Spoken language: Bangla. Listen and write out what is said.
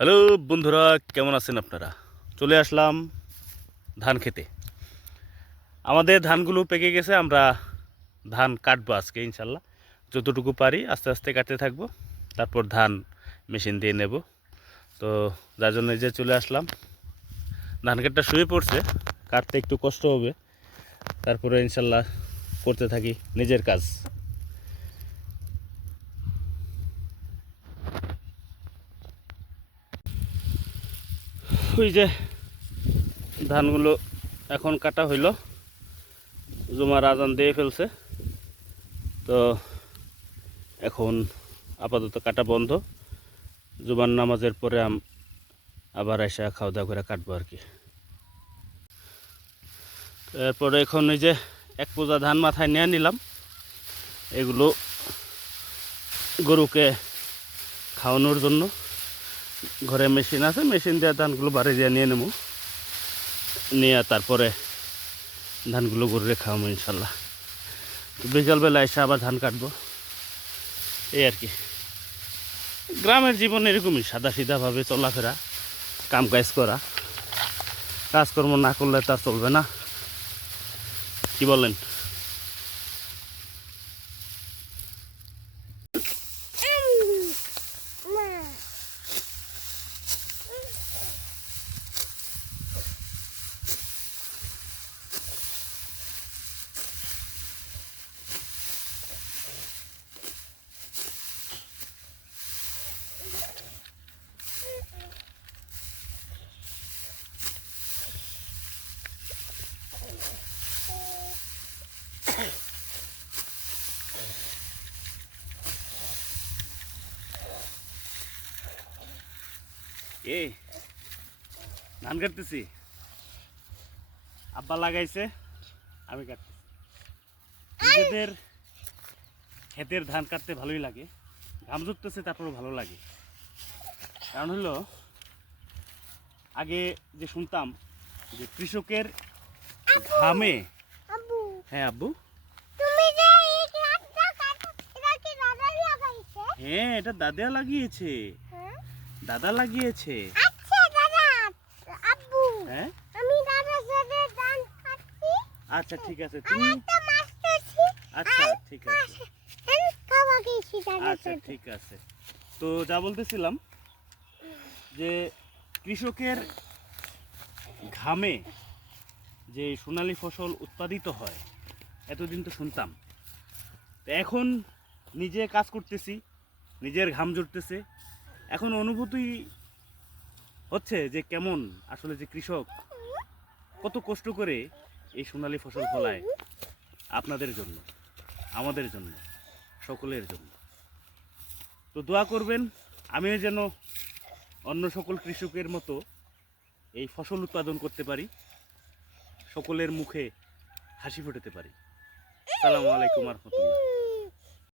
হ্যালো বন্ধুরা, কেমন আছেন আপনারা? চলে আসলাম ধান খেতে। আমাদের ধানগুলো পেকে গেছে, আমরা ধান কাটবো আজকে ইনশাল্লাহ। যতটুকু পারি আস্তে আস্তে কাটতে থাকব, তারপর ধান মেশিন দিয়ে নেব। তো যার জন্য যে চলে আসলাম। ধান কাটটা শুয়ে পড়ছে, কাটতে একটু কষ্ট হবে, তারপরে ইনশাল্লাহ করতে থাকি নিজের কাজ। ওই যে ধানগুলো এখন কাটা হইল। জুমার আজান দিয়ে ফেলছে। তো এখন আপাতত কাটা বন্ধ। জুমার নামাজের পরে আবার এসে খাওয়া দাওয়া করে কাটবো আর কি। এরপরে এখন ওই যে এক পূজা ধান মাথায় নিয়ে নিলাম। এগুলো গরুকে খাওয়ানোর জন্য। ঘরে মেশিন আছে, মেশিন দিয়ে ধানগুলো বাড়ি দিয়ে নিয়ে নেব নিয়ে তারপরে ধানগুলো গরুরে খাওয়াবো ইনশাল্লাহ। তো বিকালবেলা এসে আবার ধান কাটবো। এই আর কি। গ্রামের জীবন এরকমই সাদা সিধাভাবে চলাফেরা কাম কাজ করা। কাজকর্ম না করলে তার চলবে না। কি বলেন? এ ধান কাটতেছি। আব্বা লাগাইছে আমি কাটতেছি। নিজেদের ক্ষেতের ধান কাটতে ভালোই লাগে। ঘাম জুটতেছে তারপরেও ভালো লাগে। কারণ হলো আগে যে শুনতাম যে কৃষকের ঘামে হ্যাঁ আব্বু? হ্যাঁ এটা দাদা লাগিয়েছে। দাদা লাগিয়েছে। আচ্ছা দাদা আব্বু হ্যাঁ? আমি দাদার সাথে ধান কাটছি। আচ্ছা ঠিক আছে তুমি একটা মাছ ধরছি। আচ্ছা ঠিক আছে। খাওয়া গেছি দাদার আচ্ছা ঠিক আছে। তো যা বলতেছিলাম যে কৃষকের ঘামে যে সোনালী ফসল উৎপাদিত হয় এতদিন তো শুনতাম। তো এখন নিজে কাজ করতেছি নিজের ঘাম জুটতেছে এখন অনুভূতি হচ্ছে যে কেমন আসলে যে কৃষক? কত কষ্ট করে এই সোনালী ফসল ফলায় আপনাদের জন্য, আমাদের জন্য, সকলের জন্য। তো দোয়া করবেন, আমিও যেন অন্য সকল কৃষকের মতো এই ফসল উৎপাদন করতে পারি, সকলের মুখে হাসি ফোটাতে পারি। সালামু আলাইকুম রহমতুল্লাহ